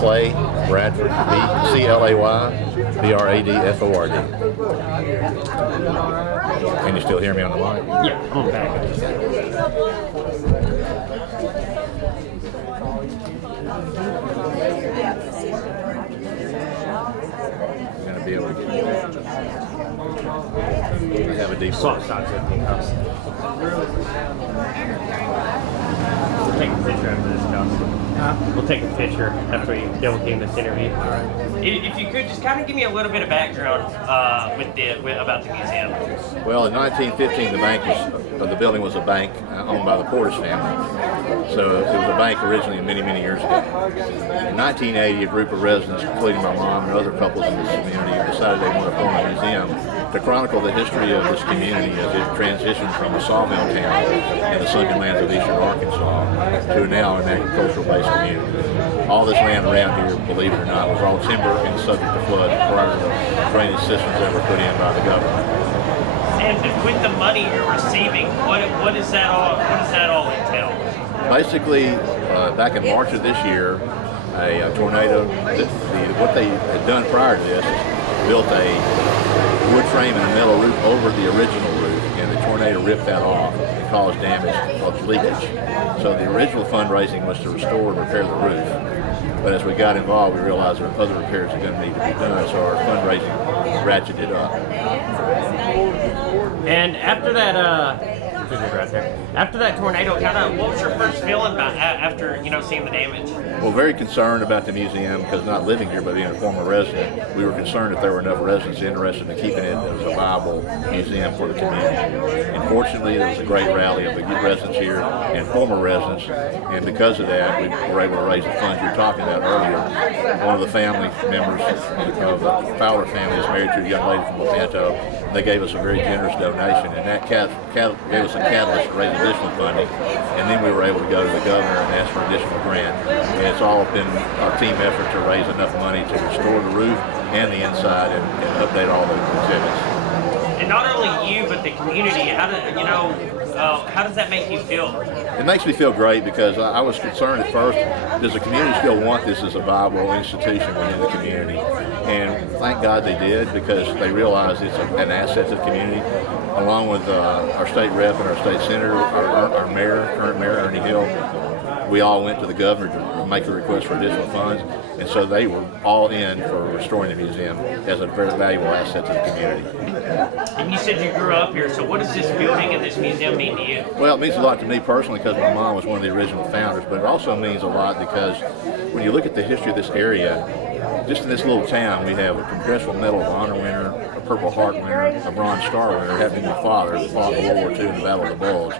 Clay Bradford, C-L-A-Y-B-R-A-D-F-O-R-D. Can you still hear me on the mic? Yeah, I'm back. I'm going to be able to get I have a deep Swap sides with me, huh? We'll take a picture after this, Dustin. We'll take a picture after we game this interview. If you could just kind of give me a little bit of background about the museum. Well, in 1915, the building was a bank owned by the Portis family. So it was a bank originally many, many years ago. In 1980, a group of residents, including my mom and other couples in this community, decided they wanted to form a museum to chronicle the history of this community as it transitioned from a sawmill town in the sunken lands of eastern Arkansas to now an agricultural-based community. All this land around here, believe it or not, was all timber and subject to flood prior to the drainage systems that were put in by the government. And with the money you're receiving, what does that all entail? Basically, back in March of this year, a tornado, what they had done prior to this is built a wood frame and a metal roof over the original roof, and the tornado ripped that off and caused damage of leakage. So the original fundraising was to restore and repair the roof. But as we got involved, we realized there were other repairs that are going to need to be done, so our fundraising ratcheted up. And after that, after that tornado, what was your first feeling after seeing the damage? Well, very concerned about the museum because not living here but being a former resident, we were concerned if there were enough residents interested in keeping it as a viable museum for the community. And fortunately, there was a great rally of the residents here and former residents, and because of that, we were able to raise the funds you were talking about earlier. One of the family members of the Fowler family is married to a young lady from Lepanto. They gave us a very generous donation, and that gave us a catalyst to raise additional funding. And then we were able to go to the governor and ask for additional grant. And it's all been our team effort to raise enough money to restore the roof and the inside and update all the exhibits. And not only you, but the community. How does that make you feel? It makes me feel great because I was concerned at first, does the community still want this as a viable institution within the community? And thank God they did, because they realized it's an asset to the community. Along with our state rep and our state senator, our mayor, current mayor, Ernie Hill, we all went to the governor to make a request for additional funds, and so they were all in for restoring the museum as a very valuable asset to the community. And you said you grew up here, so what does this building and this museum mean to you? Well, it means a lot to me personally because my mom was one of the original founders, but it also means a lot because when you look at the history of this area, just in this little town, we have a Congressional Medal of Honor winner, a Purple Heart winner, a Bronze Star winner, having my father who fought in World War II in the Battle of the Bulge.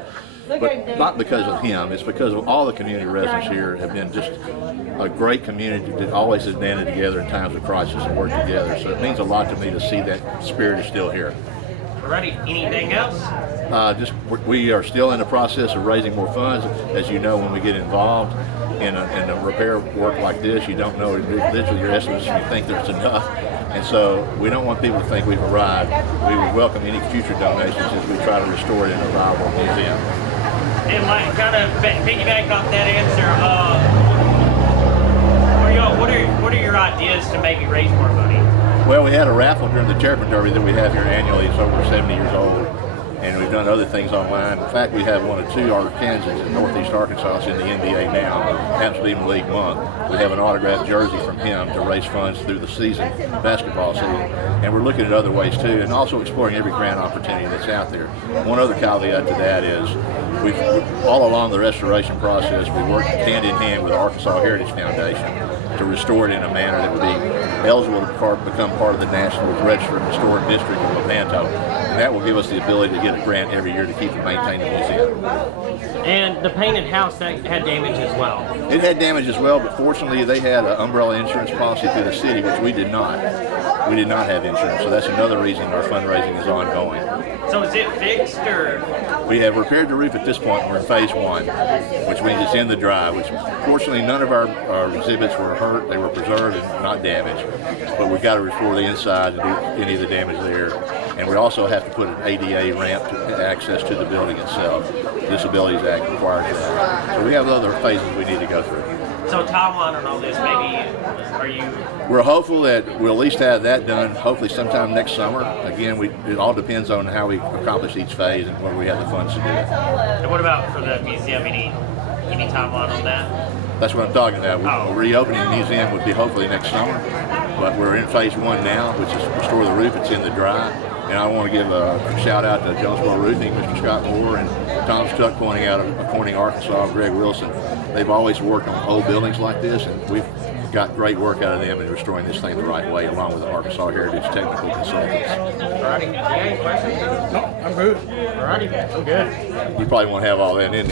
But not because of him, it's because of all the community residents here have been just a great community that always has banded together in times of crisis and worked together. So it means a lot to me to see that spirit is still here. Alrighty, anything else? We are still in the process of raising more funds. As you know, when we get involved in a repair work like this, you don't know individually your estimates, you think there's enough. And so we don't want people to think we've arrived. We would welcome any future donations as we try to restore it in a viable museum. And kind of piggyback off that answer, what are your ideas to maybe raise more money? Well, we had a raffle during the Terrapin Derby that we have here annually. It's over 70 years old. And we've done other things online. In fact, we have one of two Arkansans in Northeast Arkansas. It's in the NBA now. Happens to be in League Month. We have an autographed jersey from him to raise funds through the season, basketball season. And we're looking at other ways too, and also exploring every grant opportunity that's out there. One other caveat to that is, all along the restoration process, we worked hand in hand with the Arkansas Heritage Foundation to restore it in a manner that would be eligible to become part of the National Registered Historic District of Lepanto. And that will give us the ability to get a grant every year to keep and maintain the museum. And the painted house, that had damage as well? It had damage as well, but fortunately they had an umbrella insurance policy through the city, which we did not. We did not have insurance, so that's another reason our fundraising is ongoing. So is it fixed, or? We have repaired the roof at this point. We're in phase 1, which means it's in the dry, which fortunately none of our exhibits were hurt. They were preserved and not damaged, but we've got to restore the inside to do any of the damage there. And we also have to put an ADA ramp to access to the building itself. Disabilities Act requires that. So we have other phases we need to go through. So timeline on all this, maybe Are you? We're hopeful that we'll at least have that done, hopefully sometime next summer. Again, it all depends on how we accomplish each phase and whether we have the funds to do it. And what about for the museum? Any timeline on that? That's what I'm talking about. Reopening the museum would be hopefully next summer, but we're in phase 1 now, which is restore the roof. It's in the dry. And I want to give a shout out to Jonesboro Roofing, Mr. Scott Moore, and Tom Stuck pointing out of Corning, Arkansas, Greg Wilson. They've always worked on old buildings like this, and we've got great work out of them in restoring this thing the right way, along with the Arkansas Heritage Technical Consultants. Alrighty, you got any questions? No, I'm good. Alrighty, I'm good. You probably won't have all that in there.